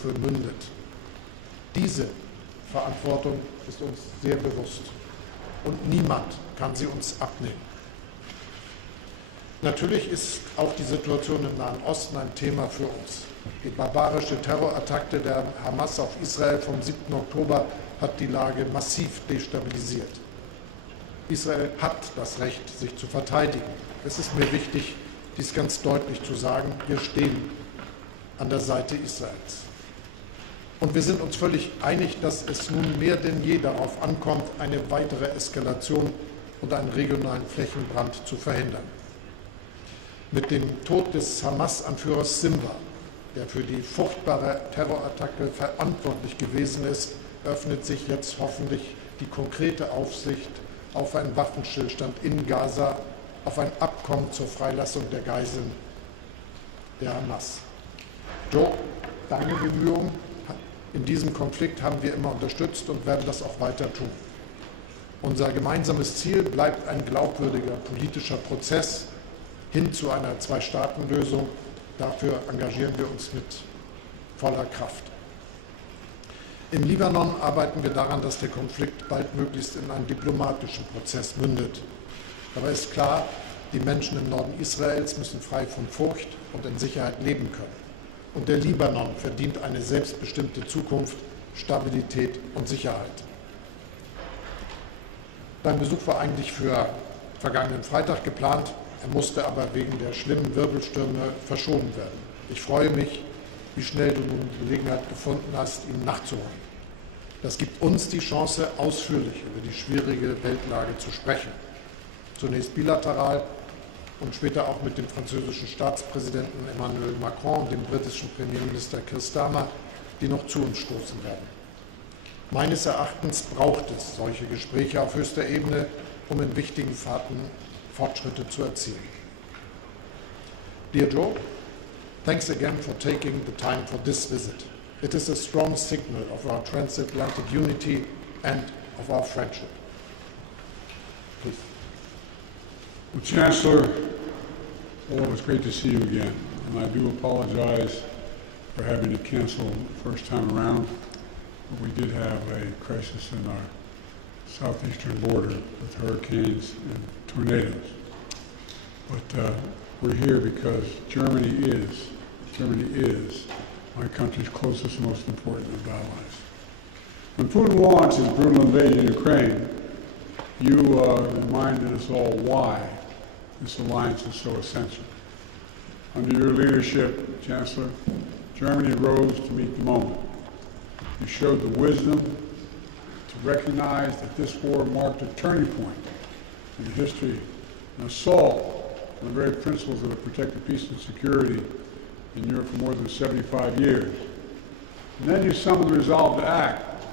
Katastrophe mündet. Diese Verantwortung ist uns sehr bewusst und niemand kann sie uns abnehmen. Natürlich ist auch die Situation im Nahen Osten ein Thema für uns. Die barbarische Terrorattacke der Hamas auf Israel vom 7. Oktober hat die Lage massiv destabilisiert. Israel hat das Recht, sich zu verteidigen. Es ist mir wichtig, dies ganz deutlich zu sagen. Wir stehen an der Seite Israels. Und wir sind uns völlig einig, dass es nun mehr denn je darauf ankommt, eine weitere Eskalation und einen regionalen Flächenbrand zu verhindern. Mit dem Tod des Hamas-Anführers Simba, der für die furchtbare Terrorattacke verantwortlich gewesen ist, öffnet sich jetzt hoffentlich die konkrete Aussicht auf einen Waffenstillstand in Gaza, auf ein Abkommen zur Freilassung der Geiseln der Hamas. Joe, deine Bemühungen in diesem Konflikt haben wir immer unterstützt und werden das auch weiter tun. Unser gemeinsames Ziel bleibt ein glaubwürdiger politischer Prozess hin zu einer Zwei-Staaten-Lösung. Dafür engagieren wir uns mit voller Kraft. Im Libanon arbeiten wir daran, dass der Konflikt baldmöglichst in einen diplomatischen Prozess mündet. Dabei ist klar, die Menschen im Norden Israels müssen frei von Furcht und in Sicherheit leben können. Und der Libanon verdient eine selbstbestimmte Zukunft, Stabilität und Sicherheit. Dein Besuch war eigentlich für vergangenen Freitag geplant. Er musste aber wegen der schlimmen Wirbelstürme verschoben werden. Ich freue mich, wie schnell du nun Gelegenheit gefunden hast, ihn nachzuholen. Das gibt uns die Chance, ausführlich über die schwierige Weltlage zu sprechen. Zunächst bilateral und später auch mit dem französischen Staatspräsidenten Emmanuel Macron und dem britischen Premierminister Keir Starmer, die noch zu uns stoßen werden. Meines Erachtens braucht es solche Gespräche auf höchster Ebene, um in wichtigen Fahrten Fortschritte zu erzielen. Dear Joe, thanks again for taking the time for this visit. It is a strong signal of our transatlantic unity and of our friendship. Please. Well, Chancellor, Olaf, it's great to see you again. And I do apologize for having to cancel the first time around. But we did have a crisis in our southeastern border with hurricanes and tornadoes. But we're here because Germany is my country's closest and most important of allies. When Putin launched his brutal invasion of Ukraine, you reminded us all why this alliance is so essential. Under your leadership, Chancellor, Germany rose to meet the moment. You showed the wisdom to recognize that this war marked a turning point in the history, an assault on the very principles that have protected peace and security in Europe for more than 75 years. And then you summoned the resolve to act,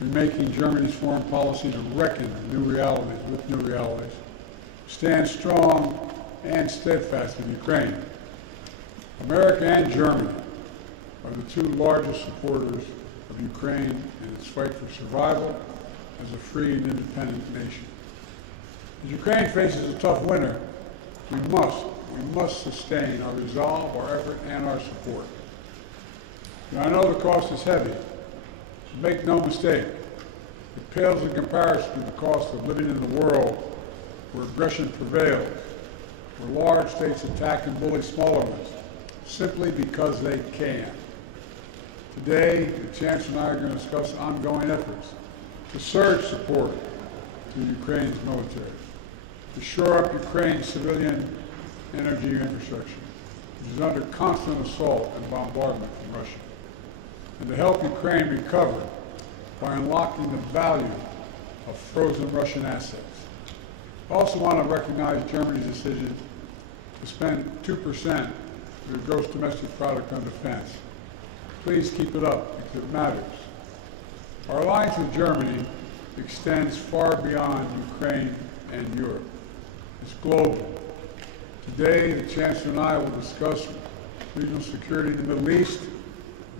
remaking Germany's foreign policy to reckon with new realities, stand strong and steadfast with Ukraine. America and Germany are the two largest supporters of Ukraine in its fight for survival as a free and independent nation. As Ukraine faces a tough winter, we must sustain our resolve, our effort, and our support. Now, I know the cost is heavy, so make no mistake, it pales in comparison to the cost of living in a world where aggression prevails, where large states attack and bully smaller ones, simply because they can. Today, the Chancellor and I are going to discuss ongoing efforts to surge support to Ukraine's military, to shore up Ukraine's civilian energy infrastructure, which is under constant assault and bombardment from Russia, and to help Ukraine recover by unlocking the value of frozen Russian assets. I also want to recognize Germany's decision to spend 2% of their gross domestic product on defense. Please keep it up because it matters. Our alliance with Germany extends far beyond Ukraine and Europe. It's global. Today, the Chancellor and I will discuss regional security in the Middle East,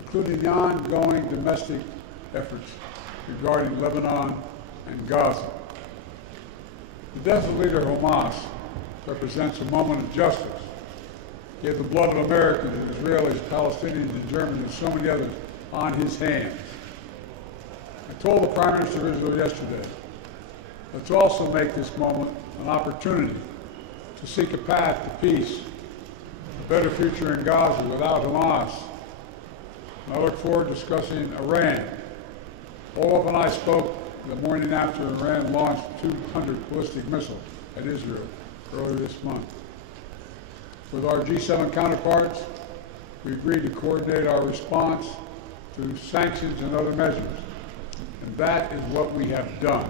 including the ongoing domestic efforts regarding Lebanon and Gaza. The death of leader Hamas represents a moment of justice, He had the blood of Americans and Israelis, Palestinians and Germans and so many others on his hands. I told the Prime Minister of Israel yesterday, let's also make this moment an opportunity to seek a path to peace, a better future in Gaza without Hamas. And I look forward to discussing Iran. Olaf and I spoke the morning after Iran launched 200 ballistic missiles at Israel earlier this month. With our G7 counterparts, we agreed to coordinate our response to sanctions and other measures. And that is what we have done.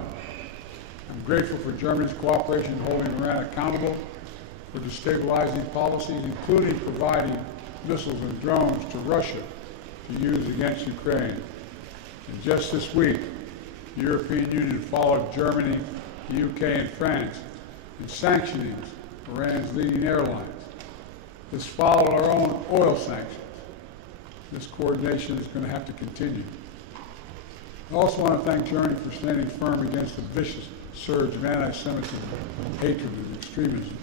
I'm grateful for Germany's cooperation in holding Iran accountable for destabilizing policies, including providing missiles and drones to Russia to use against Ukraine. And just this week, the European Union followed Germany, the UK, and France in sanctioning Iran's leading airlines. This followed our own oil sanctions. This coordination is going to have to continue. I also want to thank Germany for standing firm against the vicious surge of anti-Semitism, hatred, and extremism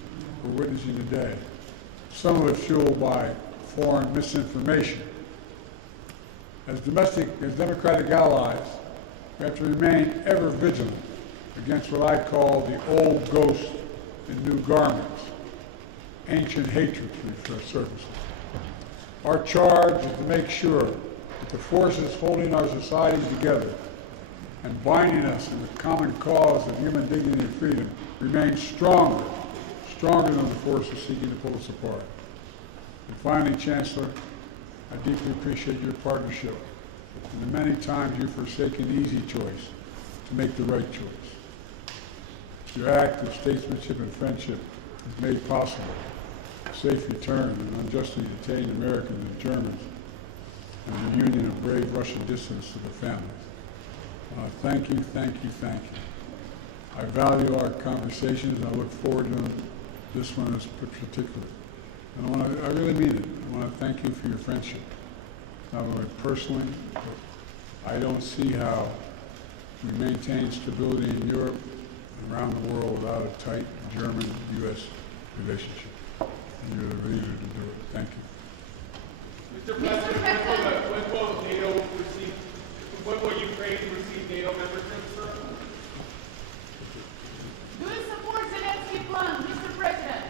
we're witnessing today, some of it fueled by foreign misinformation. As democratic allies, we have to remain ever vigilant against what I call the old ghost in new garments, ancient hatred surfaces. Our charge is to make sure that the forces holding our societies together and binding us in the common cause of human dignity and freedom remain stronger than the forces seeking to pull us apart. And finally, Chancellor, I deeply appreciate your partnership and the many times you've forsaken the easy choice to make the right choice. Your act of statesmanship and friendship has made possible a safe return of unjustly detained Americans and Germans and the reunion of brave Russian dissidents to the families. Thank you, thank you, thank you. I value our conversations, and I look forward to this one in particular. And I really mean it. I want to thank you for your friendship, not only personally, but I don't see how we maintain stability in Europe and around the world without a tight German-U.S. relationship. And you're the leader to do it. Thank you. Mr. President, when will Ukraine receive NATO membership, sir? Do you support Zelensky plan, Mr. President?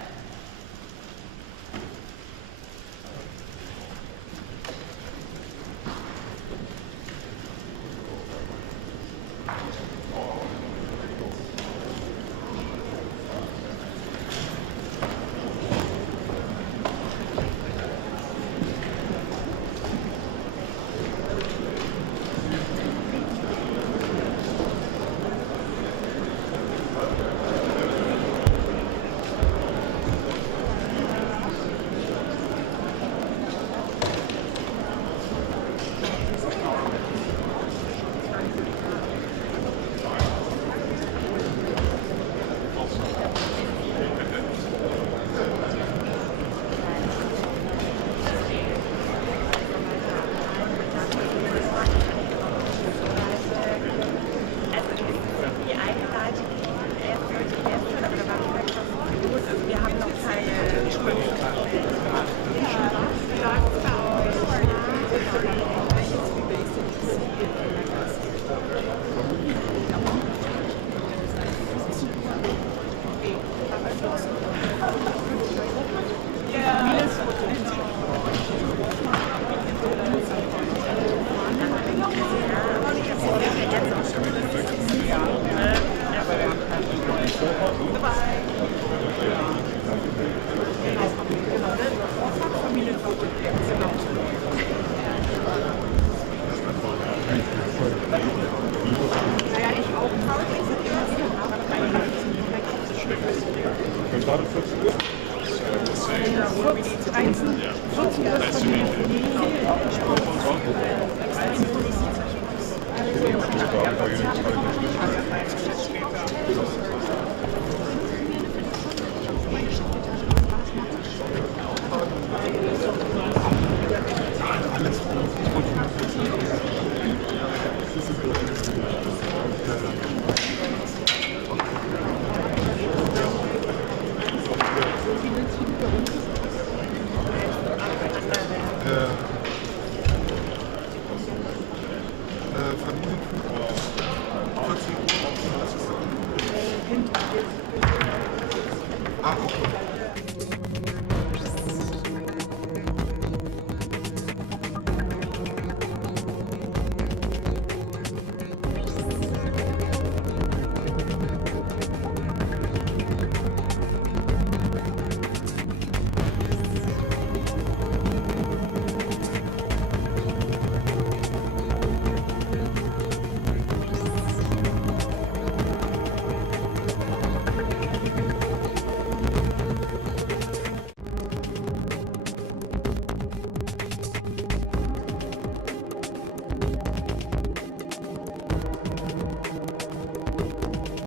Nice to meet you.